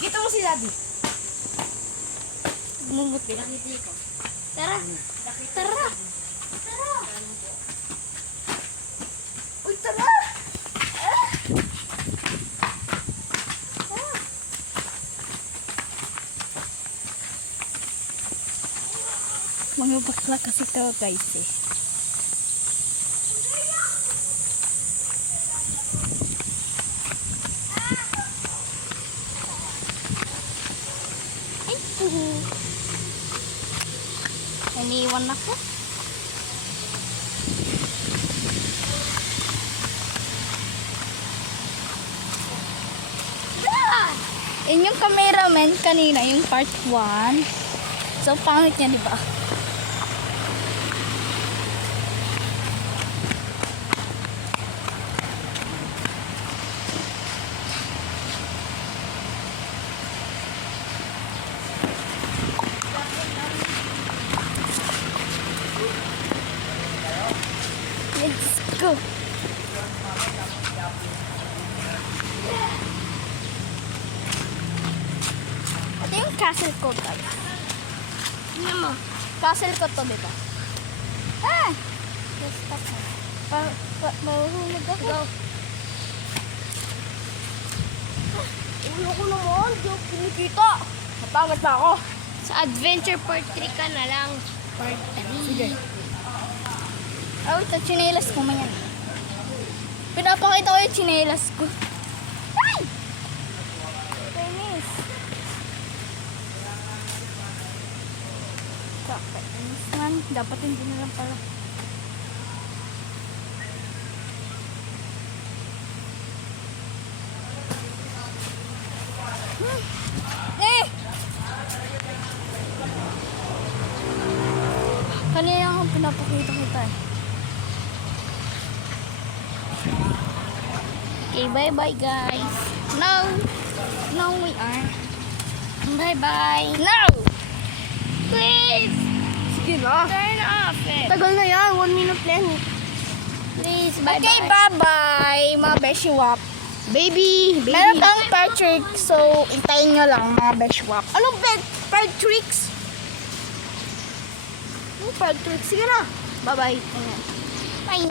Kita mo si Daddy. Mumuti. Tara. Tara. Uy, tara! Mga bakla kasi to guys eh. Ay, puhu. Iniwan ako. Yung cameraman kanina, yung part 1. So, pangit niya, di ba? Let's go. Ito yung castle ko, guys. Ano mo? Castle ko to, diba? Ah! Just stop na. Mahuhulog ako. Go. Ulo ko naman. Di ako kinikita. Mapangat pa ako. Sa adventure part 3 ka na lang. Part 3. Sige. Oh, ito, chinelas ko man yan. Pinapakita ko yung chinelas ko. Ay! Chinese. Chinese man. Dapat hindi na lang pala. Eh! Kanina akong pinapakita kita eh. Okay, bye-bye guys. No, we are. Bye-bye. No! Please! Sige na. Turn off it. Tagal na yan. 1 minute lang. Please, bye-bye. Okay, bye-bye, mga Beshwap. Baby, Meron kang Patrick, so intayin nyo lang, mga Beshwap. Anong Patricks? Anong Patricks? Sige na. Bye-bye. Bye.